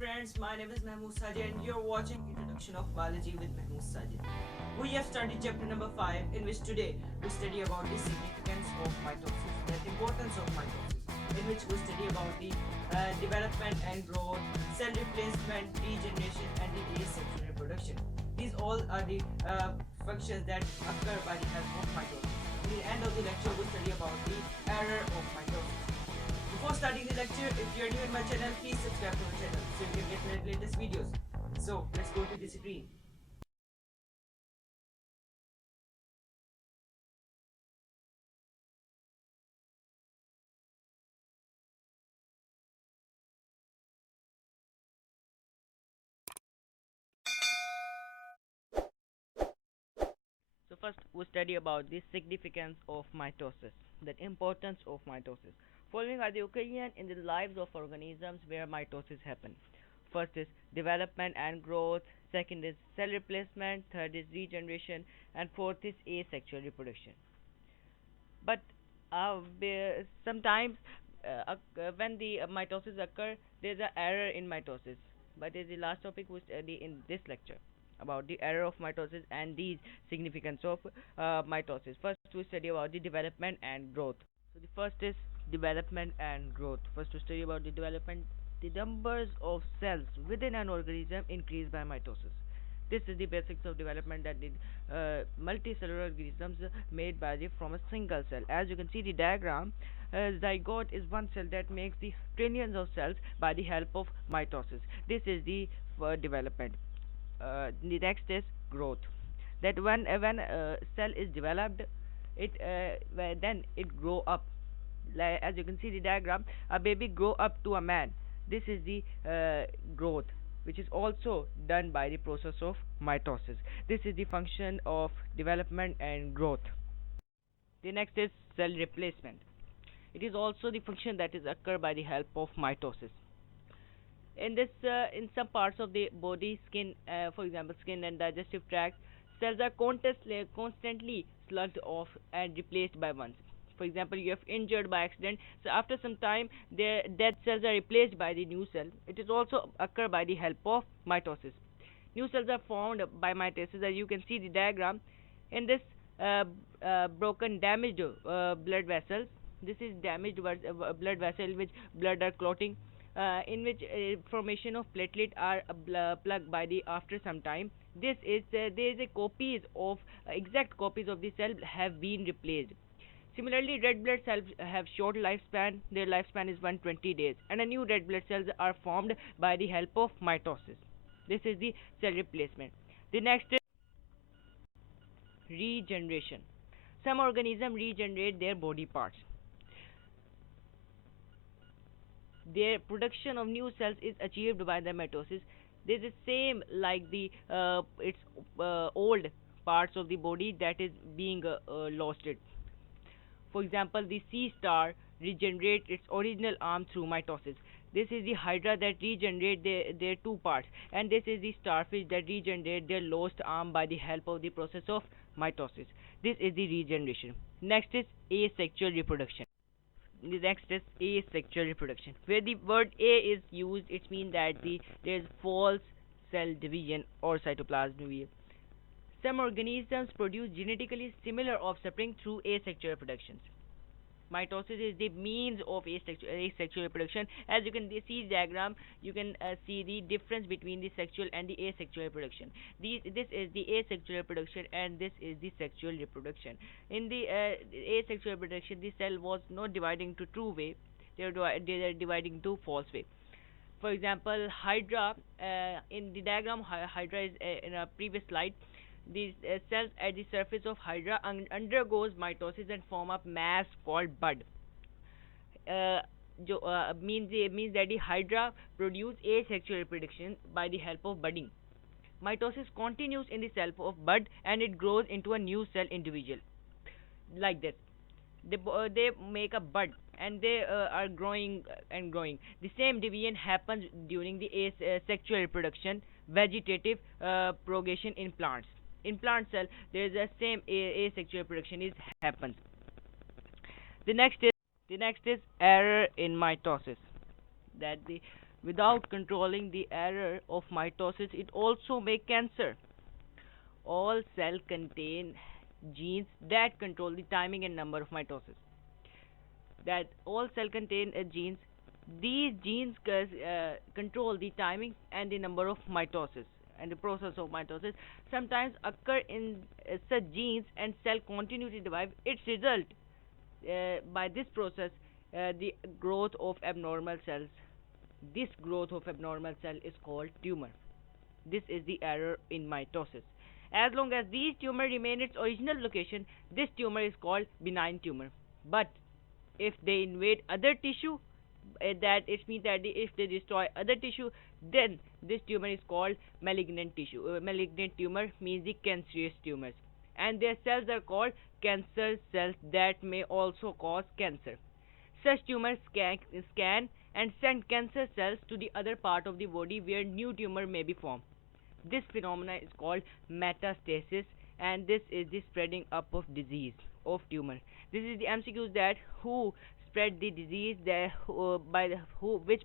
friends, my name is Mahmood Sajid and you're watching Introduction of Biology with Mahmood Sajid. We have started chapter number 5 in which today we study about the significance of mitosis, the importance of mitosis, in which we study about the development and growth, cell replacement, regeneration and the asexual reproduction. These all are the functions that occur by the help of mitosis. In the end of the lecture, we study about the error of mitosis. Before starting the lecture, if you're new in my channel, please subscribe to my channel so you can get my latest videos. So let's go to the screen. So first we study about the significance of mitosis, the importance of mitosis. Following are the occasions in the lives of organisms where mitosis happen. First is development and growth, second is cell replacement, third is regeneration, and fourth is asexual reproduction. But sometimes when the mitosis occur, there's an error in mitosis. But is the last topic we study in this lecture about the error of mitosis and the significance of mitosis. First, we study about the development and growth. So the first is development and growth. First, we study about the development. The numbers of cells within an organism increase by mitosis. This is the basics of development that the multicellular organisms made by from a single cell. As you can see the diagram, zygote is one cell that makes the trillions of cells by the help of mitosis. This is the development. The next is growth. That when a cell is developed, it then it grow up. As you can see the diagram, a baby grow up to a man. This is the growth, which is also done by the process of mitosis. This is the function of development and growth. The next is cell replacement. It is also the function that is occur by the help of mitosis. In some parts of the body, skin, for example, skin and digestive tract, cells are constantly slugged off and replaced by ones. For example, you have injured by accident, so after some time, the dead cells are replaced by the new cell. It is also occur by the help of mitosis. New cells are formed by mitosis, as you can see the diagram. In this broken, damaged blood vessels, this is damaged blood vessel in which blood are clotting, in which formation of platelet are plugged by the after some time. This is there is a copies of exact copies of the cell have been replaced. Similarly, red blood cells have short lifespan. Their lifespan is 120 days, and a new red blood cells are formed by the help of mitosis. This is the cell replacement. The next is regeneration. Some organisms regenerate their body parts. Their production of new cells is achieved by the mitosis. This is same like the its old parts of the body that is being lost. For example, the sea star regenerates its original arm through mitosis. This is the hydra that regenerate their two parts, and this is the starfish that regenerate their lost arm by the help of the process of mitosis. This is the regeneration. Next is asexual reproduction. The next is asexual reproduction. Where the word a is used, it means that there is false cell division or cytoplasm division. Some organisms produce genetically similar offspring through asexual reproduction. Mitosis is the means of asexual reproduction. As you can see the diagram, you can see the difference between the sexual and the asexual reproduction. This is the asexual reproduction and this is the sexual reproduction. In the asexual reproduction, the cell was not dividing to true way. They are dividing to false way. For example, hydra, in the diagram, hydra is in a previous slide. These cells at the surface of hydra undergoes mitosis and form a mass called bud. Uh, means that the hydra produce asexual reproduction by the help of budding. Mitosis continues in the cell of bud and it grows into a new cell individual. Like this, they make a bud and they are growing and growing. The same division happens during the sexual reproduction, vegetative propagation in plants. In plant cell, there is the same asexual reproduction is happens. The next is error in mitosis. That Without controlling the error of mitosis, it also make cancer. All cells contain genes that control the timing and number of mitosis. That all cell contain genes. These genes control the timing and the number of mitosis and the process of mitosis. Sometimes occur in such genes and cell continue to divide. Its result by this process the growth of abnormal cells. This growth of abnormal cell is called tumor. This is the error in mitosis. As long as these tumor remain its original location, this tumor is called benign tumor. But if they invade other tissue, that it means that if they destroy other tissue, then this tumor is called malignant tissue. Malignant tumor means the cancerous tumors, and their cells are called cancer cells that may also cause cancer. Such tumors scan and send cancer cells to the other part of the body where new tumor may be formed. This phenomena is called metastasis, and this is the spreading up of disease of tumor. This is the MCQs that who spread the disease, that by the who which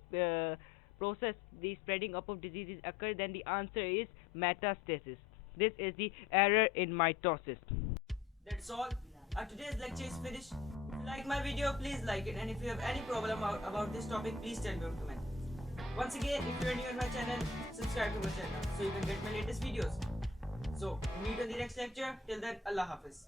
process the spreading up of diseases occur. Then the answer is metastasis. This is the error in mitosis. That's all. Today's lecture is finished. If you like my video, please like it, and if you have any problem about this topic, please tell me in comment. Once again, if you are new on my channel, subscribe to my channel so you can get my latest videos. So, meet on the next lecture. Till then, Allah Hafiz.